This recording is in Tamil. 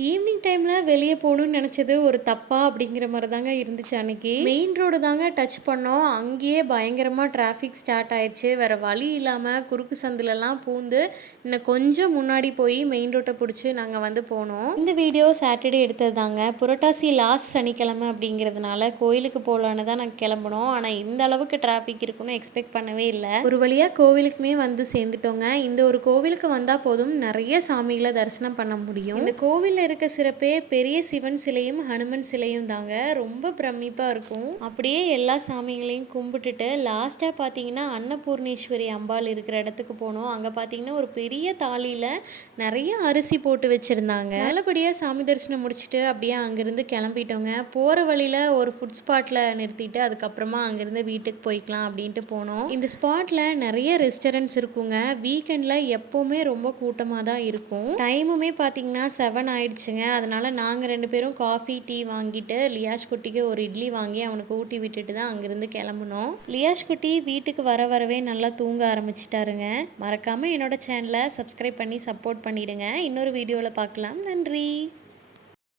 ஈவினிங் டைம்ல வெளிய போணும்னு நெனச்சது ஒரு தப்பா அப்படிங்கிற மாரி தாங்க இருந்துச்சு அன்னைக்கு. மெயின் ரோடு தாங்க டச் பண்ணோம். அங்கேயே பயங்கரமா டிராஃபிக் ஸ்டார்ட் ஆயிருச்சு. வேற வழி இல்லாம குறுக்கு சந்துலலாம் பூந்து, இன்னும் கொஞ்சம் முன்னாடி போய் மெயின் ரோட்ட புடிச்சு நாங்க வந்து போனோம். இந்த வீடியோ சாட்டர்டே எடுத்தது தாங்க. புரட்டாசி லாஸ்ட் சனிக்கிழமை அப்படிங்கிறதுனால கோயிலுக்கு போலான்னு தான் நாங்க கெளம்புனோம். ஆனா இந்த அளவுக்கு டிராஃபிக் இருக்கும்னு எக்ஸ்பெக்ட் பண்ணவே இல்ல. ஒரு வழியா கோவிலுக்குமே வந்து சேர்ந்துட்டோங்க. இந்த ஒரு கோவிலுக்கு வந்தா போதும் நெறைய சாமிகள தரிசனம் பண்ண முடியும். இந்த கோவில்ல இருக்க சிறப்பே பெரிய சிவன் சிலையும் ஹனுமன் சிலையும் தாங்க. ரொம்ப பிரமிப்பா இருக்கும். அப்படியே எல்லா சாமிகளையும் கும்பிட்டுட்டு லாஸ்டா பார்த்தீங்கன்னா அன்னபூர்ணேஸ்வரி அம்பாள் இருக்கிற இடத்துக்கு போனோம். அங்க பார்த்தீங்கன்னா ஒரு பெரிய தாலியில நிறைய அரிசி போட்டு வச்சிருந்தாங்க. நல்லபடியா சாமி தரிசனம் முடிச்சுட்டு அப்படியே அங்கிருந்து கிளம்பிட்டோங்க. போற வழியில ஒரு ஃபுட் ஸ்பாட்ல நிறுத்திட்டு அதுக்கப்புறமா அங்கிருந்து வீட்டுக்கு போய்க்கலாம் அப்படின்ட்டு போனோம். இந்த ஸ்பாட்ல நிறைய ரெஸ்டாரண்ட்ஸ் இருக்குங்க. வீக்கெண்ட்ல எப்பவுமே ரொம்ப கூட்டமாக தான் இருக்கும். டைமுமே பார்த்தீங்கன்னா 7 ஆயிடுச்சுங்க. அதனால நாங்கள் 2 பேரும் காஃபி டீ வாங்கிட்டு லியாஷ் குட்டிக்கு ஒரு இட்லி வாங்கி அவனுக்கு ஊட்டி விட்டுட்டு தான் அங்கிருந்து கிளம்புனோம். லியாஷ் குட்டி வீட்டுக்கு வரவே நல்லா தூங்க ஆரம்பிச்சிட்டாருங்க. மறக்காமல் என்னோட சேனலை சப்ஸ்கிரைப் பண்ணி சப்போர்ட் பண்ணிடுங்க. இன்னொரு வீடியோவில் பார்க்கலாம். நன்றி.